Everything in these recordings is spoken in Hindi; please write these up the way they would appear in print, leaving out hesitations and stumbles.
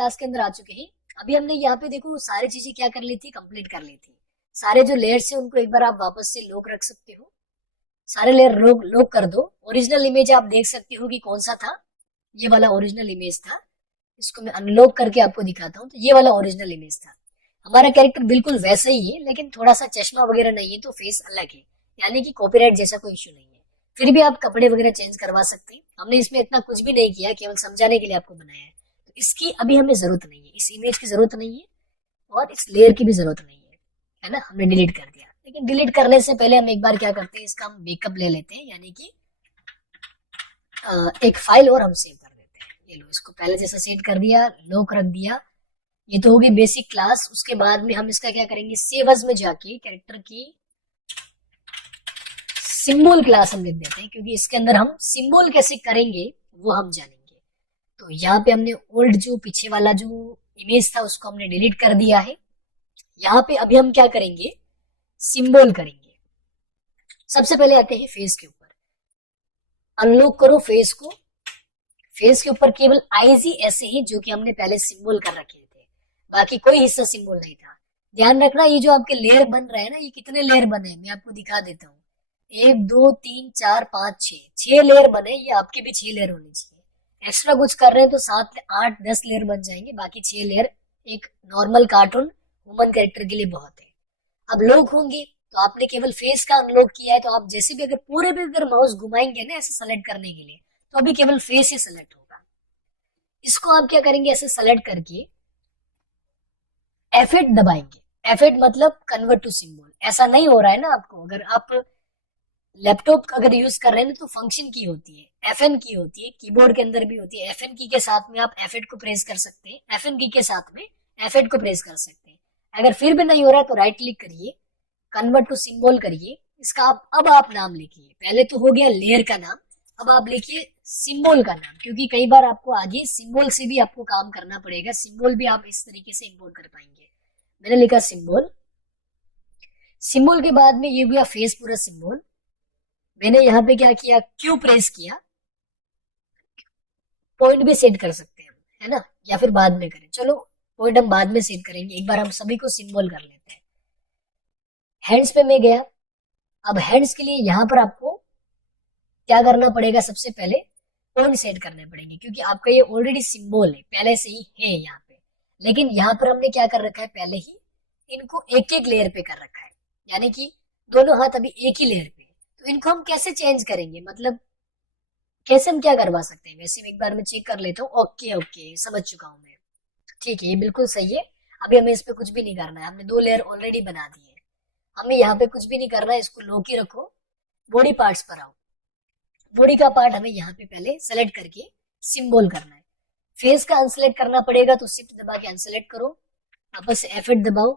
क्लास के अंदर आ चुके हैं। अभी हमने यहाँ पे देखो सारी चीजें क्या कर ली थी, कंप्लीट कर ली थी। सारे जो लेयर्स है उनको एक बार आप वापस से लॉक रख सकते हो, सारे लेयर लॉक लॉक कर दो। ओरिजिनल इमेज आप देख सकते हो कि कौन सा था, ये वाला ओरिजिनल इमेज था। इसको मैं अनलॉक करके आपको दिखाता हूँ, तो ये वाला ओरिजिनल इमेज था। हमारा कैरेक्टर बिल्कुल वैसा ही है, लेकिन थोड़ा सा चश्मा वगैरह नहीं है, तो फेस अलग है, यानी कि कॉपीराइट जैसा कोई इश्यू नहीं है। फिर भी आप कपड़े वगैरह चेंज करवा सकते हैं। हमने इसमें इतना कुछ भी नहीं किया, केवल समझाने के लिए आपको बनाया है। तो इसकी अभी हमें जरूरत नहीं है, इस इमेज की जरूरत नहीं है, और इस लेयर की भी जरूरत नहीं है ना। हमने डिलीट कर दिया, लेकिन डिलीट करने से पहले हम एक बार क्या करते हैं, इसका हम बैकअप ले लेते हैं, यानी कि एक फाइल और हम सेव कर देते हैं। ये लो, इसको पहले जैसा सेट कर दिया, लॉक रख दिया। ये तो होगी बेसिक क्लास। उसके बाद में हम इसका क्या करेंगे, सेव एज में जाके कैरेक्टर की सिंबल क्लास हम लिख देते हैं, क्योंकि इसके अंदर हम सिंबल कैसे करेंगे वो हम जानेंगे। तो यहाँ पे हमने ओल्ड जो पीछे वाला जो इमेज था उसको हमने डिलीट कर दिया है। यहाँ पे अभी हम क्या करेंगे, सिंबल करेंगे। सबसे पहले आते हैं फेस के ऊपर, अनलॉक करो फेस को। फेस के ऊपर केवल आईज ही ऐसे हैं जो कि हमने पहले सिंबल कर रखे थे, बाकी कोई हिस्सा सिंबल नहीं था। ध्यान रखना, ये जो आपके लेयर बन रहे हैं ना, ये कितने लेयर बने हैं मैं आपको दिखा देता हूँ। 1 2 3 4 5 6 लेयर बने, ये आपके भी 6 लेयर होने चाहिए। एक्स्ट्रा कुछ कर रहे हैं तो 7 8 10 लेयर बन जाएंगे, बाकी 6 लेयर एक नॉर्मल कार्टून ह्यूमन कैरेक्टर के लिए बहुत है। अब लॉक होंगे, तो आपने केवल फेस का अनलॉक किया है, तो आप जैसे भी अगर पूरे पे अगर माउस घुमाएंगे ना ऐसे सेलेक्ट करने के लिए, तो अभी केवल फेस ही सेलेक्ट होगा। इसको आप क्या करेंगे, ऐसे सेलेक्ट करके F8 दबाएंगे। F8 मतलब कन्वर्ट टू सिंबल। ऐसा नहीं हो रहा है ना आपको, अगर आप लैपटॉप अगर यूज कर रहे हैं तो फंक्शन की होती है, FN की होती है, कीबोर्ड के अंदर भी होती है। FN की के साथ में आप F8 को प्रेस कर सकते हैं, FN की के साथ में F8 को प्रेस कर सकते हैं। अगर फिर भी नहीं हो रहा है तो राइट क्लिक करिए, कन्वर्ट टू सिंबल करिए। इसका अब आप नाम लिखिए। पहले तो हो गया लेयर का नाम, अब आप लिखिए सिंबल का नाम, क्योंकि कई बार आपको आगे सिंबल से भी आपको काम करना पड़ेगा। सिंबल भी आप इस तरीके से इंपोर्ट कर पाएंगे। मैंने लिखा सिंबल। सिंबल के बाद में ये हुआ फेस पूरा सिंबल। मैंने यहाँ पे क्या किया, क्यू प्रेस किया। पॉइंट भी सेट कर सकते हैं, है ना, या फिर बाद में करें। चलो पॉइंट हम बाद में सेट करेंगे, एक बार हम सभी को सिंबल कर लेते हैं। हैंड्स पे मैं गया। अब हैंड्स के लिए यहाँ पर आपको क्या करना पड़ेगा, सबसे पहले पॉइंट सेट करने पड़ेंगे, क्योंकि आपका ये ऑलरेडी सिंबल है, पहले से ही है यहाँ पे। लेकिन यहाँ पर हमने क्या कर रखा है, पहले ही इनको एक एक लेयर पे कर रखा है, यानी कि दोनों हाथ अभी एक ही लेयर पे। तो इनको हम कैसे चेंज करेंगे, मतलब कैसे हम क्या करवा सकते हैं। वैसे एक बार मैं चेक कर लेता हूँ। ओके ओके, समझ चुका हूँ मैं। ठीक है, ये बिल्कुल सही है। अभी हमें इस पे कुछ भी नहीं करना है, हमने 2 लेयर ऑलरेडी बना दी है। हमें यहाँ पे कुछ भी नहीं करना है, इसको लो ही रखो। बॉडी पार्ट्स पर आओ। बॉडी का पार्ट हमें यहाँ पे पहले सेलेक्ट करके सिंबल करना है। फेस का अनसेलेक्ट करना पड़ेगा, तो शिफ्ट दबा के अनसेलेक्ट करो, वापस से F8 दबाओ।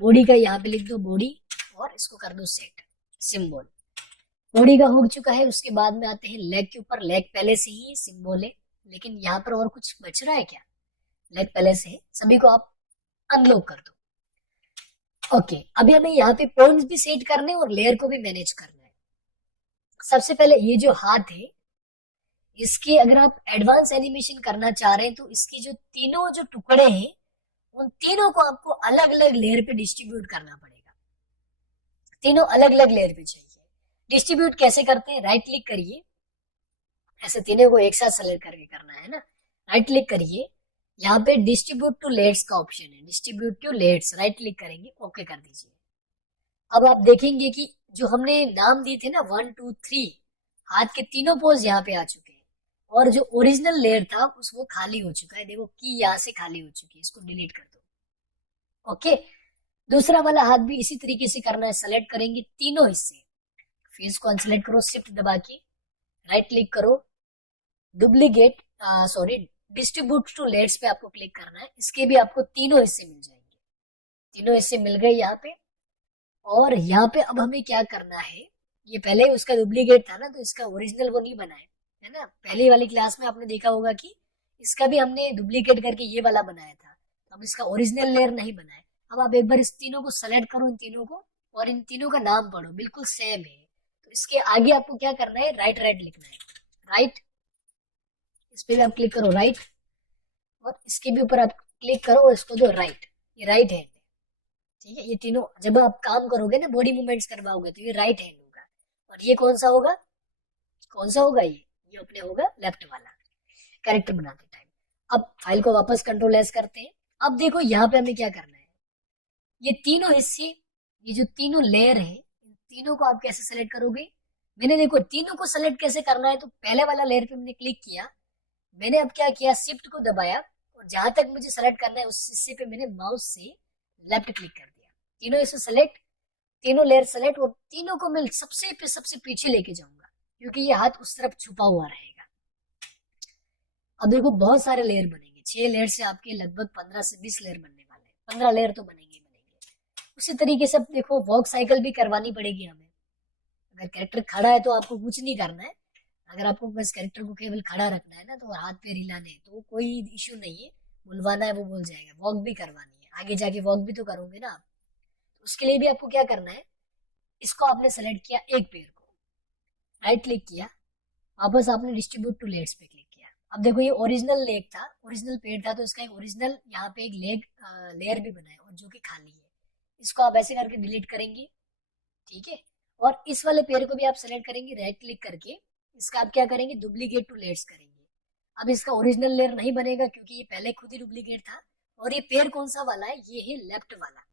बॉडी का यहाँ पे लिख दो बॉडी, और इसको कर दो सेट सिंबल। बॉडी का हो चुका है। उसके बाद में आते हैं लेग के ऊपर। लेग पहले से ही सिंबल है, लेकिन यहाँ पर और कुछ बच रहा है क्या, लेग पहले से है। सभी को आप अनलॉक कर दो। ओके, अभी हमें यहाँ पे पॉइंट्स भी सेट करने और लेयर को भी मैनेज करना है। सबसे पहले ये जो हाथ है, इसके अगर आप एडवांस एनिमेशन करना चाह रहे हैं, तो इसकी जो तीनों जो टुकड़े हैं, उन तीनों को आपको अलग अलग लेयर पे डिस्ट्रीब्यूट करना पड़ेगा। तीनों अलग अलग लेयर पे चाहिए। डिस्ट्रीब्यूट कैसे करते हैं, राइट क्लिक करिए, ऐसे तीनों को एक साथ सेलेक्ट करके करना है ना। राइट क्लिक करिए, यहाँ पे डिस्ट्रीब्यूट टू लेयर्स का ऑप्शन है, distribute two layers, right click करेंगे, ओके कर दीजिए। अब आप देखेंगे कि जो हमने नाम दिए थे ना 1 2 3, हाथ के तीनों पोज यहाँ पे आ चुके हैं, और जो ओरिजिनल लेयर था उस वो खाली हो चुका है। देखो की यहाँ से खाली हो चुकी है, इसको डिलीट कर दो। ओके, दूसरा वाला हाथ भी इसी तरीके से करना है। सेलेक्ट करेंगे तीनों हिस्से, फेस को अनसेलेक्ट करो, शिफ्ट दबा के राइट क्लिक करो, डुप्लीकेट डिस्ट्रीब्यूट टू लेयर्स पे आपको क्लिक करना है। इसके भी आपको तीनों हिस्से मिल जाएंगे। तीनों हिस्से मिल गए यहाँ पे। और यहाँ पे अब हमें क्या करना है, ये पहले ही उसका डुप्लीकेट था ना, तो इसका ओरिजिनल वो नहीं बना है ना। पहली वाली क्लास में आपने देखा होगा कि इसका भी हमने डुप्लीकेट करके ये वाला बनाया था, तो हम इसका ओरिजिनल लेयर नहीं बनाए। अब आप एक बार इस तीनों को सेलेक्ट करो, इन तीनों को, और इन तीनों का नाम पढ़ो, बिल्कुल सेम है। तो इसके आगे आपको क्या करना है, राइट राइट लिखना है। राइट, इस पे भी आप क्लिक करो, राइट। और इसके भी ऊपर आप क्लिक करो और इसको दो राइट, ये राइट हैंड है। ठीक है, ये तीनों जब आप काम करोगे ना, बॉडी मूवमेंट्स करवाओगे, तो ये राइट हैंड होगा। और ये कौन सा होगा, कौन सा होगा, ये अपने होगा लेफ्ट वाला, कैरेक्टर बनाते टाइम। अब फाइल को वापस कंट्रोल एस करते हैं। अब देखो यहाँ पे हमें क्या करना है, ये तीनों हिस्से, ये जो तीनों लेयर है, इन तीनों को आप कैसे सेलेक्ट करोगे। मैंने देखो तीनों को सेलेक्ट कैसे करना है, तो पहले वाला लेयर पे मैंने क्लिक किया, मैंने अब क्या किया, शिफ्ट को दबाया, और जहां तक मुझे सेलेक्ट करना है उस हिस्से पे मैंने माउस से लेफ्ट क्लिक कर दिया। तीनों इसे सेलेक्ट, तीनों लेयर सेलेक्ट, और तीनों को मैं सबसे पीछे लेके जाऊंगा, क्योंकि ये हाथ उस तरफ छुपा हुआ रहेगा। अब देखो बहुत सारे लेयर बनेंगे, 6 लेयर से आपके लगभग 15 से 20 लेयर बनने वाले हैं, 15 लेयर तो बनेंगे बनेंगे। उसी तरीके से अब देखो वॉक साइकिल भी करवानी पड़ेगी हमें। अगर कैरेक्टर खड़ा है तो आपको कुछ नहीं करना है, अगर आपको बस कैरेक्टर को केवल खड़ा रखना है ना, तो हाथ पे हिलाने हैं, तो कोई इश्यू नहीं है, बुलवाना है वो बोल जाएगा। वॉक भी करवानी है, आगे जाके वॉक भी तो करोगे ना आप, तो उसके लिए भी आपको क्या करना है, इसको आपने सेलेक्ट किया एक पेड़ को, राइट क्लिक किया, वापस आपने डिस्ट्रीब्यूट टू लेयर्स पे क्लिक किया। अब देखो ये ओरिजिनल लेग था, ओरिजिनल पेड़ था, तो इसका एक ओरिजिनल यहाँ पे एक लेग लेयर भी बना है, और जो कि खाली है, इसको आप ऐसे करके डिलीट करेंगे। ठीक है, और इस वाले पेड़ को भी आप सेलेक्ट करेंगे राइट क्लिक करके, इसका आप क्या करेंगे, डुप्लीकेट टू लेयर्स करेंगे। अब इसका ओरिजिनल लेयर नहीं बनेगा, क्योंकि ये पहले खुद ही डुप्लीकेट था। और ये पेड़ कौन सा वाला है, ये है लेफ्ट वाला,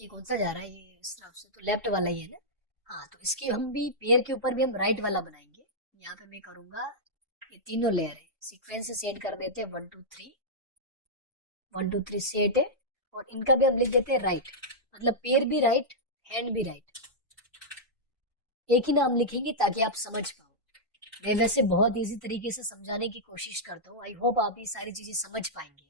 ये कौन सा जा रहा है, ये इस तरफ से, तो लेफ्ट वाला ही है ना। हाँ, तो इसकी हम भी पेड़ के ऊपर भी हम राइट वाला बनाएंगे। यहाँ पे मैं करूंगा, ये तीनों लेयर है, सीक्वेंस से सेट कर देते हैं 1 2 3, 1 2 3 सेट है, और इनका भी हम लिख देते हैं राइट, मतलब पेड़ भी राइट, हैंड भी राइट, एक ही नाम लिखेंगे ताकि आप समझ पाओ। मैं वैसे बहुत इजी तरीके से समझाने की कोशिश करता हूँ, आई होप आप ये सारी चीजें समझ पाएंगे,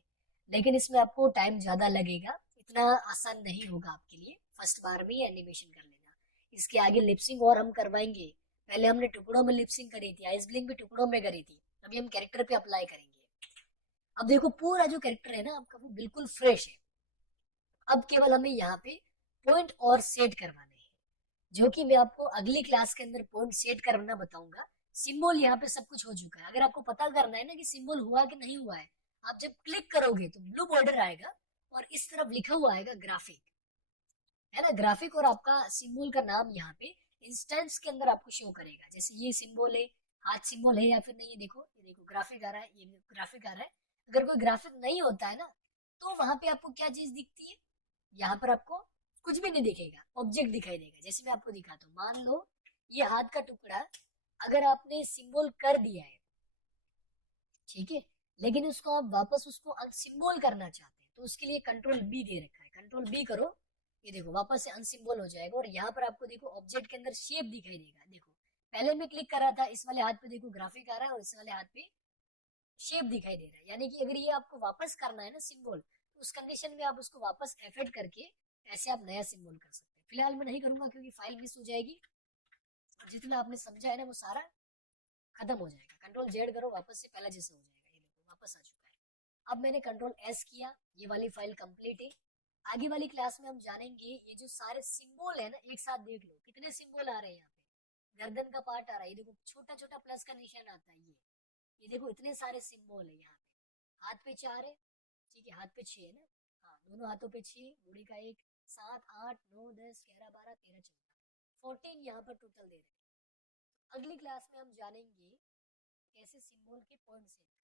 लेकिन इसमें आपको टाइम ज्यादा लगेगा, इतना आसान नहीं होगा आपके लिए फर्स्ट बार में एनिमेशन कर लेना। इसके आगे लिपसिंग और हम करवाएंगे, पहले हमने टुकड़ों में लिपसिंग करी थी, आइस ब्लिंक भी टुकड़ों में करी थी, अभी हम कैरेक्टर पे अप्लाई करेंगे। अब देखो पूरा जो कैरेक्टर है ना आपका, वो बिल्कुल फ्रेश है। अब केवल हमें यहाँ पे पॉइंट और सेट करवाने हैं, जो कि मैं आपको अगली क्लास के अंदर पॉइंट सेट करना बताऊंगा। सिंबल यहाँ पे सब कुछ हो चुका है, अगर आपको पता करना है ना कि सिंबल हुआ कि नहीं हुआ है, आप जब क्लिक करोगे तो ब्लू बॉर्डर आएगा, और इस तरफ लिखा हुआ आएगा ग्राफिक, है ना, ग्राफिक, और आपका सिंबल का नाम यहाँ पे इंस्टेंस के अंदर आपको शो करेगा। जैसे ये सिंबल है, हाथ सिंबल है या फिर नहीं है, देखो ये देखो ग्राफिक आ रहा है, ये ग्राफिक आ रहा है। अगर कोई ग्राफिक नहीं होता है ना, तो वहां पे आपको क्या चीज दिखती है, यहाँ पर आपको कुछ भी नहीं दिखेगा, ऑब्जेक्ट दिखाई देगा। जैसे मैं आपको दिखाता हूँ, मान लो ये हाथ का टुकड़ा अगर आपने सिंबल कर दिया है, ठीक है, लेकिन उसको आप वापस उसको अनसिंबल करना चाहते हैं, तो उसके लिए कंट्रोल बी दे रखा है, कंट्रोल बी करो, ये देखो वापस से अनसिंबल हो जाएगा। और यहाँ पर आपको देखो ऑब्जेक्ट के अंदर शेप दिखाई देगा, देखो पहले मैं क्लिक कर रहा था, इस वाले हाथ पे देखो ग्राफिक आ रहा है, और इस वाले हाथ पे शेप दिखाई दे रहा है। यानी कि अगर ये आपको वापस करना है ना सिंबल, तो उस कंडीशन में आप उसको वापस एफेक्ट करके ऐसे आप नया सिंबल कर सकते हैं। फिलहाल मैं नहीं करूंगा क्योंकि फाइल मिस हो जाएगी, और जितना आपने समझा है ना वो सारा खत्म हो जाएगा। कंट्रोल जेड करो, वापस से पहला जैसा हो जाएगा, ये देखो वापस आ चुका है। अब मैंने कंट्रोल एस किया, ये वाली फाइल कंप्लीट है। आगे वाली क्लास में हम जानेंगे ये जो सारे सिंबल है ना, एक साथ देख लो कितने सिंबल आ रहे हैं यहाँ पे। गर्दन का पार्ट आ रहा है, ये देखो छोटा छोटा प्लस का निशान आता है, ये देखो इतने सारे सिंबल है यहाँ पे। हाथ पे 4 है, ठीक है, हाथ पे 6 है ना, हाँ दोनों हाथों पे 6, बॉडी का 1, 7 8 9 10 11 12 13 14, 14 यहाँ पर टोटल दे रहे हैं। अगली क्लास में हम जानेंगे कैसे सिंबल के पॉइंट सेट